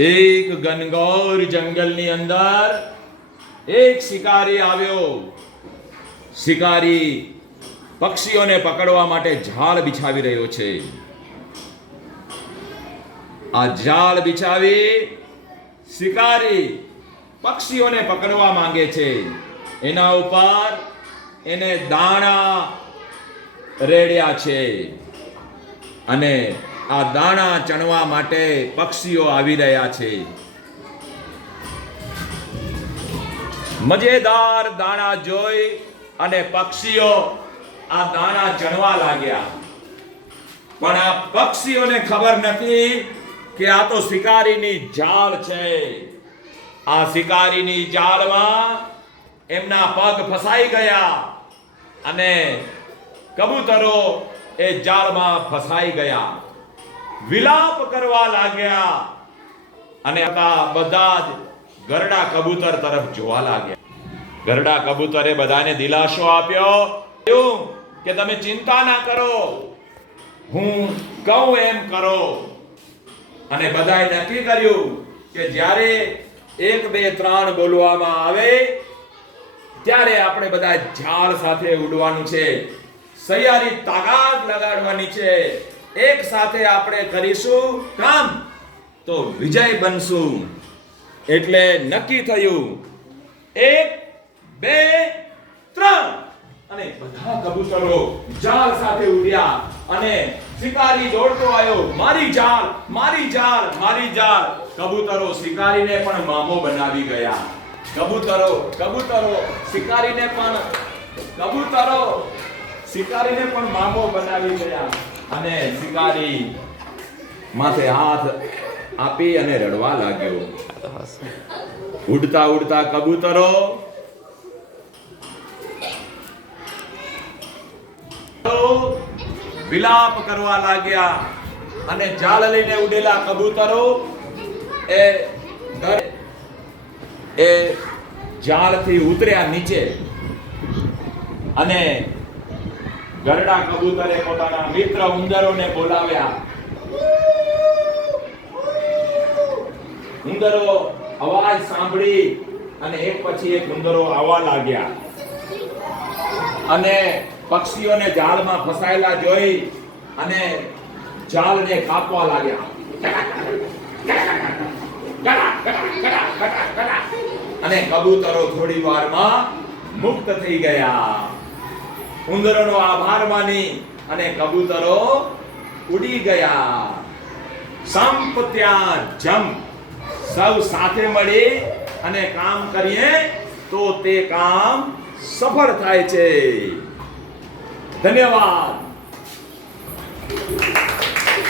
એક ઘનઘોર જંગલની અંદર એક શિકારી આવ્યો. શિકારી પક્ષીઓને પકડવા માટે જાળ બિછાવી રહ્યો છે. આ જાળ બિછાવી શિકારી પક્ષીઓને પકડવા માંગે છે. એના ઉપર એને દાણા રેડ્યા છે અને આ દાણા ચણવા માટે પક્ષીઓ આવી રહ્યા છે. મજેદાર દાણા જોઈ અને પક્ષીઓ આ દાણા ચણવા લાગ્યા. પણ આ પક્ષીઓને ખબર નથી કે આ તો શિકારીની જાળ છે. આ શિકારીની જાળમાં એમના પગ ફસાઈ ગયા અને કબૂતરો એ જાળમાં ફસાઈ ગયા. વિલાપ કરવા લાગ્યા અને બધા જ ગરડા કબૂતર તરફ જોવા લાગ્યા. ગરડા કબૂતરે બધાને દિલાસો આપ્યો કે તમે ચિંતા ના કરો, હું કહું એમ કરો. અને બધાએ નક્કી કર્યું કે જ્યારે 1 2 3 બોલવામાં આવે ત્યારે આપણે બધા ઝાડ સાથે ઉડવાનું છે. સૈયારી તાકાત લગાડવાની છે. એક સાથે આપણે કરીશું કામ તો વિજય બનશું. એટલે નક્કી થયું 1 2 3 અને બધા કબૂતરો જાળ સાથે ઉડ્યા અને શિકારી દોડતો આવ્યો, મારી જાળ, મારી જાળ, મારી જાળ. કબૂતરો શિકારીને પણ મામો બનાવી ગયા. કબૂતરો શિકારીને પણ મામો બનાવી ગયા અને શિકારી માથે હાથ આપી અને રડવા લાગ્યો. ઉડતા ઉડતા કબૂતરો વિલાપ કરવા લાગ્યા અને જાળ લઈને ઉડેલા કબૂતરો એ જાળથી ઉતર્યા નીચે અને ગરડા કબૂતરે પોતાના મિત્ર ઉંદરોને બોલાવ્યા. ઉંદરો અવાજ સાંભળી અને એક પછી એક ઉંદરો આવવા લાગ્યા અને પક્ષીઓને જાળમાં ફસાયેલા જોઈ અને જાળને કાપવા લાગ્યા. અને કબૂતરો થોડી વારમાં મુક્ત થઈ ગયા. ઉંદરોનો આભાર માની અને કબૂતરો ઉડી ગયા. સંપ ત્યાં જંપ. સૌ સાથે મળી અને કામ કરીએ તો તે કામ સફળ થાય છે. ધન્યવાદ.